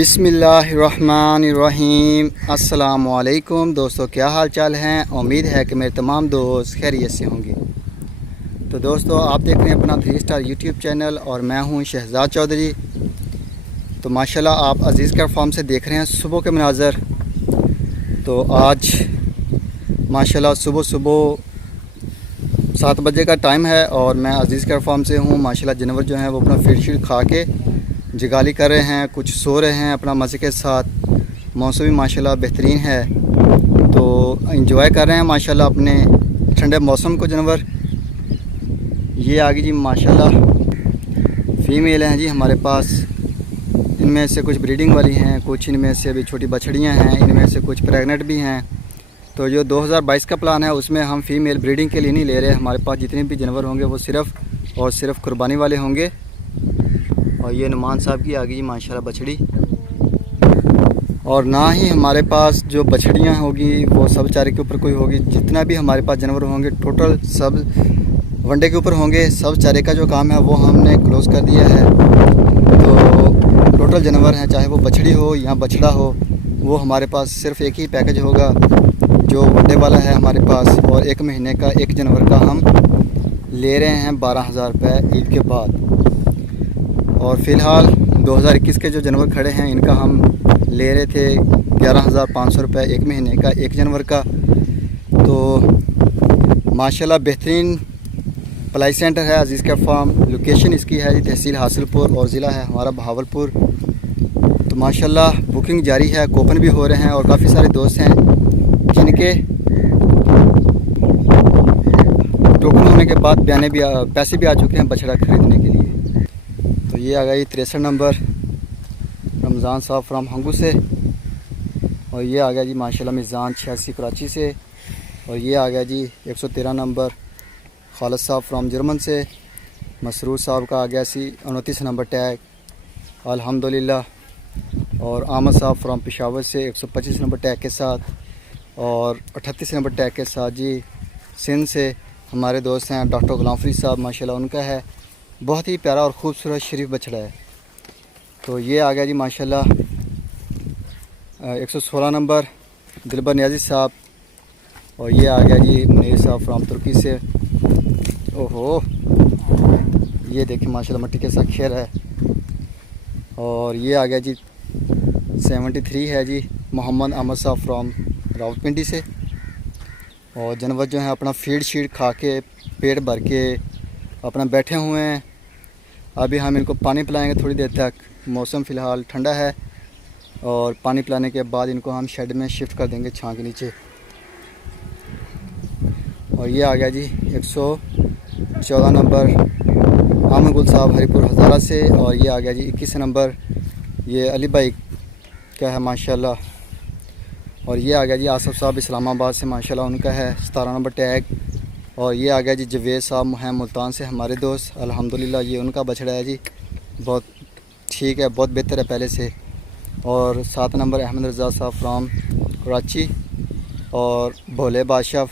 बिस्मिल्लाहिर्रहमानिर्रहीम। अस्सलामुअलैकुम दोस्तों, क्या हाल चाल हैं। उम्मीद है कि मेरे तमाम दोस्त खैरियत से होंगे। तो दोस्तों, आप देख रहे हैं अपना 3 स्टार यूट्यूब चैनल और मैं हूं शहजाद चौधरी। तो माशाल्लाह आप अज़ीज़ केयर फार्म से देख रहे हैं सुबह के मनाज़र। तो आज माशाल्लाह सुबह 7 बजे का टाइम है और मैं अज़ीज़ केयर फार्म से हूँ। माशाल्लाह जानवर जो हैं वो अपना फीड शीड खा के जगाली कर रहे हैं, कुछ सो रहे हैं अपना मज़े के साथ। मौसम भी माशाल्लाह बेहतरीन है, तो इंजॉय कर रहे हैं माशाल्लाह अपने ठंडे मौसम को जानवर। ये आगे जी माशाल्लाह फ़ीमेल हैं जी हमारे पास। इनमें से कुछ ब्रीडिंग वाली हैं, कुछ इनमें से अभी छोटी बछड़ियाँ हैं, इनमें से कुछ प्रेग्नेंट भी हैं। तो जो 2022 का प्लान है उसमें हम फ़ीमेल ब्रीडिंग के लिए नहीं ले रहे। हमारे पास जितने भी जानवर होंगे वो सिर्फ़ और सिर्फ कुर्बानी वाले होंगे। और ये नुमान साहब की आ गई माशाल्लाह बछड़ी। और ना ही हमारे पास जो बछड़ियाँ होगी वो सब चारे के ऊपर कोई होगी। जितना भी हमारे पास जानवर होंगे टोटल सब वनडे के ऊपर होंगे। सब चारे का जो काम है वो हमने क्लोज़ कर दिया है। तो टोटल जानवर हैं, चाहे वो बछड़ी हो या बछड़ा हो, वो हमारे पास सिर्फ एक ही पैकेज होगा जो वनडे वाला है हमारे पास। और 1 महीने का एक जानवर का हम ले रहे हैं 12,000 रुपये ईद के बाद। और फ़िलहाल 2021 के जो जानवर खड़े हैं इनका हम ले रहे थे 11,500 रुपये 1 महीने का एक जानवर का। तो माशाल्लाह बेहतरीन पलाई सेंटर है अज़ीज़ केयर फार्म। लोकेशन इसकी है जी तहसील हासिलपुर और ज़िला है हमारा बहावलपुर। तो माशाल्लाह बुकिंग जारी है, कूपन भी हो रहे हैं और काफ़ी सारे दोस्त हैं जिनके टोकन होने के बाद पैसे भी आ चुके हैं बछड़ा ख़रीदने के लिए। तो ये आ गई 63 नंबर रमज़ान साहब फ्राम हंगू से। और ये आ गया जी माशाल्लाह मिज़ान 86 कराची से। और ये आ गया जी 113 नंबर खालिद साहब फ्राम जर्मन से। मसरूर साहब का आ गया 29 नंबर टैग अल्हम्दुलिल्लाह। और आमद साहब फ्राम पेशावर से 125 नंबर टैग के साथ और 38 नंबर टैग के साथ जी सिंध से हमारे दोस्त हैं डॉक्टर गुलाम फरीद साहब। माशाल्लाह उनका है, बहुत ही प्यारा और ख़ूबसूरत शरीफ बछड़ा है। तो ये आ गया जी माशाल्लाह 116 नंबर दिलबर नियाज़ी साहब। और ये आ गया जी मुनीर साहब फ्राम तुर्की से। ओहो, ये देखिए माशाल्लाह मट्टी के साथ खेर है। और ये आ गया जी 73 है जी मोहम्मद अहमद साहब फ्राम रावलपिंडी से। और जानवर जो हैं अपना फीड शीड खा के पेट भर के अपना बैठे हुए हैं। अभी हम इनको पानी पिलाएंगे थोड़ी देर तक। मौसम फ़िलहाल ठंडा है और पानी पिलाने के बाद इनको हम शेड में शिफ्ट कर देंगे छां के नीचे। और ये आ गया जी 114 नंबर आमद गुल साहब हरीपुर हज़ारा से। और ये आ गया जी 21 नंबर ये अली भाई का है माशाल्लाह। और ये आ गया जी आसफ़ साहब इस्लामाबाद से, माशाल्लाह उनका है 17 नंबर टैग। और ये आ गया जी जवेद साहब हैं मुल्तान से हमारे दोस्त। अल्हम्दुलिल्लाह ये उनका बछड़ा है जी, बहुत ठीक है, बहुत बेहतर है पहले से। और 7 नंबर अहमद रज़ा साहब फ्राम कराची। और भोले बादशाह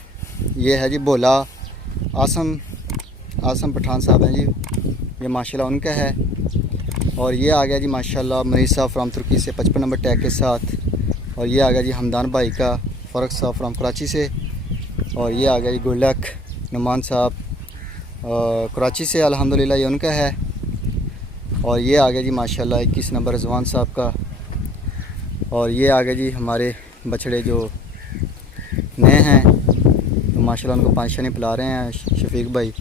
ये है जी भोला आसम पठान साहब हैं जी, ये माशाल्लाह उनका है। और ये आ गया जी माशाल्लाह मरीज़ साहब फ्राम तुर्की से 55 नंबर टैग के साथ। और ये आ गया जी हमदान भाई का फ़र्क साहब फ्राम कराची से। और ये आ गया जी गुलक नुमान साहब कराची से, अल्हम्दुलिल्लाह ये उनका है। और ये आ गया जी माशाल्लाह 21 नंबर रिजवान साहब का। और ये आ गया जी हमारे बछड़े जो नए हैं, तो माशाल्लाह उनको पानी शानी पिला रहे हैं शफीक भाई।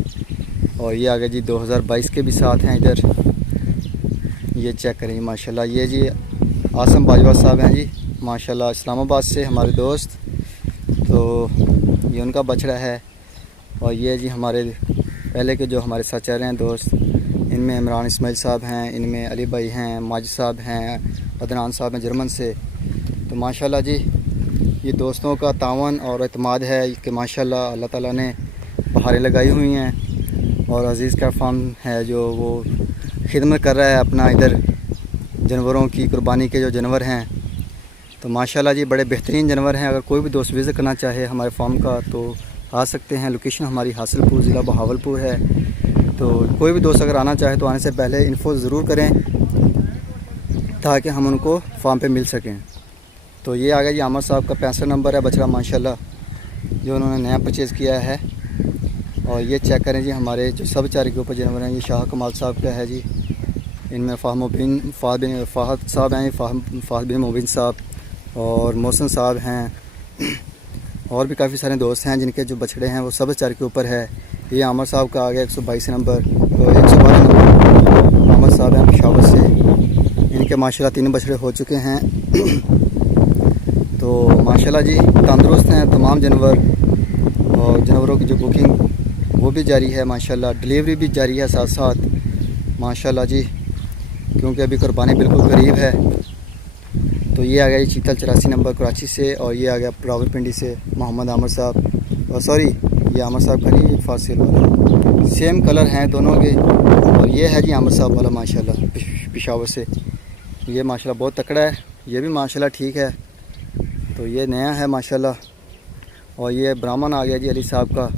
और ये आ गया जी 2022 के भी साथ हैं इधर, ये चेक करें माशाल्लाह। ये जी आसम बाजवा साहब हैं जी माशाल्लाह इस्लामाबाद से हमारे दोस्त। तो ये उनका बछड़ा है। और ये जी हमारे पहले के जो हमारे साथ चल रहे हैं दोस्त, इनमें इमरान इस्माइल साहब हैं, इनमें अली भाई हैं, माजिद साहब हैं, अदनान साहब हैं जर्मन से। तो माशाल्लाह जी ये दोस्तों का तावन और एतमाद है कि माशाल्लाह अल्लाह ताला ने बहारें लगाई हुई हैं। और अज़ीज़ केयर फार्म है जो वो खिदमत कर रहा है अपना इधर जानवरों की कुर्बानी के जो जानवर हैं। तो माशाल्लाह जी बड़े बेहतरीन जानवर हैं। अगर कोई भी दोस्त विज़िट करना चाहे हमारे फार्म का तो आ सकते हैं। लोकेशन हमारी हासिलपुर ज़िला बहावलपुर है। तो कोई भी दोस्त अगर आना चाहे तो आने से पहले इन्फो ज़रूर करें ताकि हम उनको फार्म पे मिल सकें। तो ये आ गया जी आमर साहब का 65 नंबर है बछड़ा माशाल्लाह, जो उन्होंने नया परचेज़ किया है। और ये चेक करें जी, हमारे जो सब चारे के ऊपर जानवर हैं, ये शाह कमाल साहब का है जी। इनमें फ़ाहद साहब हैं, फ़ाहद बिन मुबीन साहब और मौसम साहब हैं, और भी काफ़ी सारे दोस्त हैं जिनके जो बछड़े हैं वो सब चार के ऊपर है। ये आमर साहब का आ गया 122 नंबर, तो 112 नंबर आमर साहब हैं पेशावर से। इनके माशाल्लाह 3 बछड़े हो चुके हैं। तो माशाल्लाह जी तंदुरुस्त हैं तमाम जानवर, और जानवरों की जो बुकिंग वो भी जारी है माशाल्लाह, डिलीवरी भी जारी है साथ साथ माशाल्लाह जी, क्योंकि अभी कुर्बानी बिल्कुल करीब है। तो ये आ गया जी चीतल 84 नंबर कराची से, और ये आ गया रावलपिंडी से मोहम्मद आमर साहब, और सॉरी ये आमर साहब का नहीं, फासिल वाला, सेम कलर हैं दोनों के। और ये है जी आमर साहब वाला माशाल्लाह पेशावर से, ये माशाल्लाह बहुत तकड़ा है, ये भी माशाल्लाह ठीक है। तो ये नया है माशाल्लाह। और ये ब्राह्मण आ गया जी अली साहब का,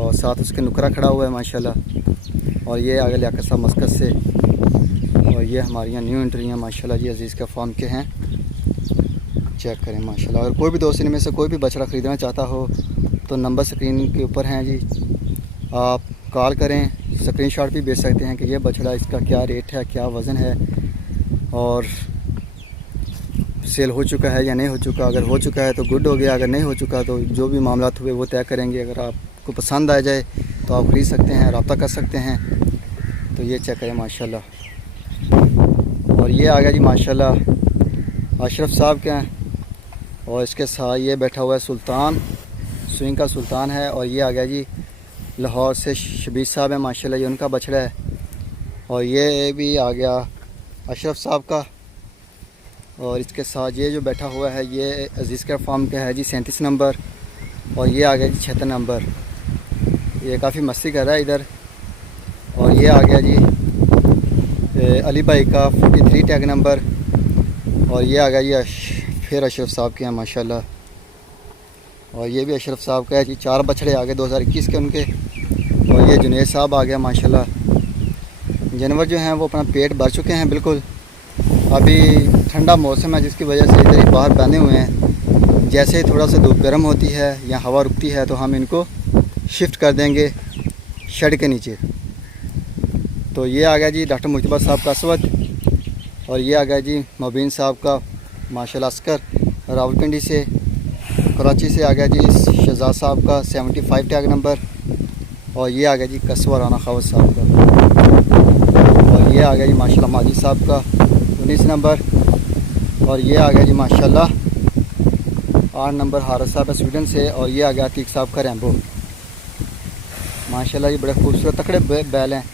और साथ उसके नुकरा खड़ा हुआ है माशाल्लाह। और ये आ गया लियाकत साहब मस्कत से। और ये हमारी यहाँ न्यू एंट्री हैं माशाल्लाह जी, अजीज़ का फार्म के हैं, चेक करें माशाल्लाह। अगर कोई भी दोस्त इनमें से कोई भी बछड़ा ख़रीदना चाहता हो तो नंबर स्क्रीन के ऊपर हैं जी, आप कॉल करें, स्क्रीनशॉट भी भेज सकते हैं कि ये बछड़ा इसका क्या रेट है, क्या वज़न है, और सेल हो चुका है या नहीं हो चुका। अगर हो चुका है तो गुड हो गया, अगर नहीं हो चुका तो जो भी मामलात हुए वो तय करेंगे। अगर आपको पसंद आ जाए तो आप ख़रीद सकते हैं, रब्ता कर सकते हैं। तो ये चेक करें माशाल्लाह। और ये आ गया जी माशाल्लाह अशरफ साहब के हैं, और इसके साथ ये बैठा हुआ है सुल्तान, स्विंग का सुल्तान है। और ये आ गया जी लाहौर से शबीर साहब है माशाल्लाह, ये उनका बछड़ा है। और ये भी आ गया अशरफ साहब का। और इसके साथ ये जो बैठा हुआ है ये अजीज़ का फार्म का है जी 37 नंबर। और ये आ गया जी 76 नंबर, ये काफ़ी मस्ती कर रहा है इधर। और ये आ गया जी अली भाई का 43 टैग नंबर। और ये आ गया जी फिर अशरफ साहब के हैं माशाल्लाह। और ये भी अशरफ साहब का है जी, 4 बछड़े आ गए 2021 के उनके। और ये जुनेद साहब आ गया माशाल्लाह। जानवर जो हैं वो अपना पेट भर चुके हैं बिल्कुल। अभी ठंडा मौसम है जिसकी वजह से इधर ही बाहर बंधे हुए हैं। जैसे ही थोड़ा सा धूप गर्म होती है या हवा रुकती है तो हम इनको शिफ्ट कर देंगे शेड के नीचे। तो ये आ गया जी डॉक्टर मुश्तबा साहब का असवद। और ये आ गया जी मुबीन साहब का माशाल्लाह अस्कर रावलपिंडी से। कराची से आ गया जी शहजाद साहब का 75 टैग नंबर। और ये आ गया जी कस्बा राना खावत साहब का। और ये आ गया जी माशाल्लाह माजी साहब का 19 नंबर। और ये आ गया जी माशाल्लाह 8 नंबर हारिस साहब है स्वीडन से। और ये आ गया अतीक साहब का रैम्बो माशाल्लाह, ये बड़े खूबसूरत तकड़े बैल हैं।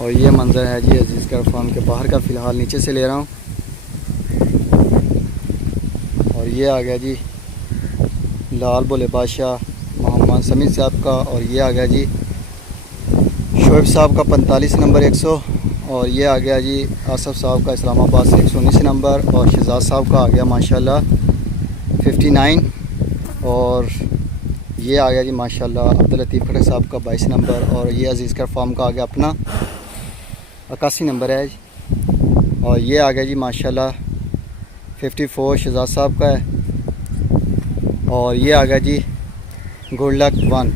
और ये मंज़र है जी अजीज़ का फार्म के बाहर का, फ़िलहाल नीचे से ले रहा हूँ। और ये आ गया जी लाल बोले बादशाह मोहम्मद समीर साहब का। और ये आ गया जी शोएब साहब का 45 नंबर 100। और ये आ गया जी आसफ साहब का इस्लामाबाद से 119 नंबर। और शहजाद साहब का आ गया माशाल्लाह 59। और ये आ गया जी माशाल्लाह अब्दुल लतीफ़ खड़क साहब का 22 नंबर। और ये अजीज़ का फार्म का आ गया अपना 81 नंबर है। और ये आ गया जी माशाल्लाह 54 शहजाद साहब का है। और ये आ गया जी गुड लक 1।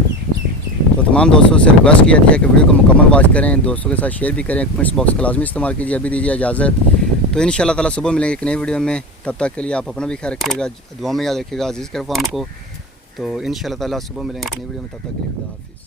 तो तमाम दोस्तों से रिक्वेस्ट किया थी कि वीडियो को मुकम्मल वॉच करें, दोस्तों के साथ शेयर भी करें, कमेंट्स बॉक्स का लाजमी इस्तेमाल कीजिए। अभी दीजिए इजाज़त। तो इंशाल्लाह ताला सुबह मिलेंगे एक नई वीडियो में। तब तक के लिए आप अपना भी ख्याल रखिएगा, दुआ में याद रखिएगा अजीज़ कर फार्म को। तो इंशाल्लाह ताला सुबह मिलेंगे एक नई वीडियो में। तब तक के लिए खुदा हाफिज़।